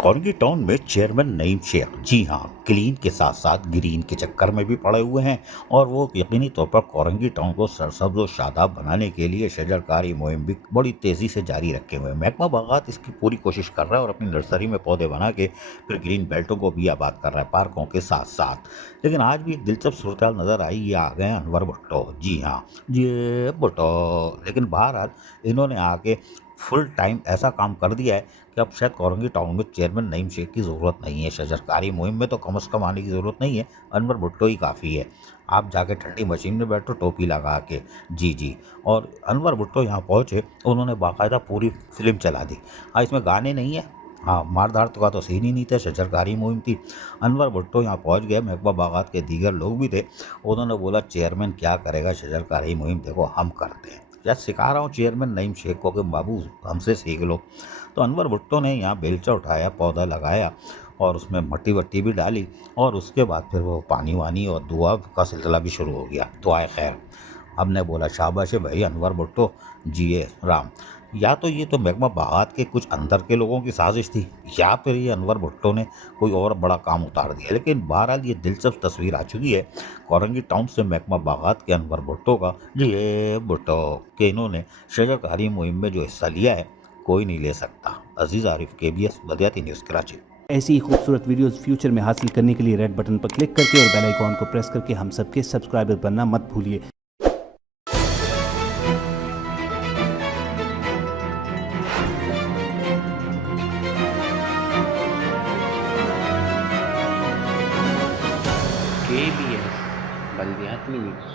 Corgi town में chairman Naeem Sheikh जी हाँ clean के साथ साथ ग्रीन के चक्कर में भी पड़े हुए हैं और वो यकीनी तौर पर कॉरंगी टाउन को सरसब्ज और शादाब बनाने के लिए शजरकारी मुहिम भी बड़ी तेजी से जारी रखे हुए हैं। महकमा बागात इसकी पूरी कोशिश कर रहा है और अपनी नर्सरी में पौधे बना के फिर ग्रीन बेल्टों को भी आबाद कर रहा है पार्कों के साथ साथ। लेकिन आज भी एक दिलचस्प सूरत नजर आई, ये आ गए हैं अनवर भुट्टो। जी हाँ, ये भुट्टो। लेकिन बहरहाल इन्होंने आके फुल टाइम ऐसा काम कर दिया है कि अब शायद कौरंगी टाउन में चेयरमैन नईम शेख की ज़रूरत नहीं है। शजरकारी मुहिम में तो कम से कम आने की ज़रूरत नहीं है, अनवर भुट्टो ही काफ़ी है। आप जाके ठंडी मशीन में बैठो टोपी लगा के। जी जी। और अनवर भुट्टो यहाँ पहुँचे, उन्होंने बाकायदा पूरी फिल्म चला दी। हाँ, इसमें गाने नहीं है, हाँ मार धाड़ का तो सीन ही नहीं था, शजरकारी मुहिम थी। अनवर भुट्टो यहाँ पहुँच गए, महकमा बागात के दीगर लोग भी थे। उन्होंने बोला चेयरमैन क्या करेगा, शजरकारी मुहिम देखो हम करते हैं। या सिखा रहा हूँ चेयरमैन नईम शेख को कि बाबू हमसे सीख लो। तो अनवर भुट्टो ने यहाँ बेलचा उठाया, पौधा लगाया और उसमें मट्टी वट्टी भी डाली और उसके बाद फिर वो पानी वानी और दुआ का सिलसिला भी शुरू हो गया, दुआए खैर। हमने बोला शाबाश है भाई अनवर भुट्टो, जिए राम। या तो ये तो महकमा बागात के कुछ अंदर के लोगों की साजिश थी या फिर ये अनवर भुट्टो ने कोई और बड़ा काम उतार दिया। लेकिन बहरहाल ये दिलचस्प तस्वीर आ चुकी है कौरंगी टाउन से महकमा बागात के अनवर भुट्टो का, ये भुट्टो के इन्होंने शजरकारी मुहिम में जो हिस्सा लिया है कोई नहीं ले सकता। अजीज आरिफ, KBS बदियाती न्यूज़ कराची। ऐसी ही खूबसूरत वीडियोस फ्यूचर में हासिल करने के लिए रेड बटन पर क्लिक करके और बेल आइकॉन को प्रेस करके हम सबके सब्सक्राइबर बनना मत भूलिए। KBS बल्दियाती न्यूज़।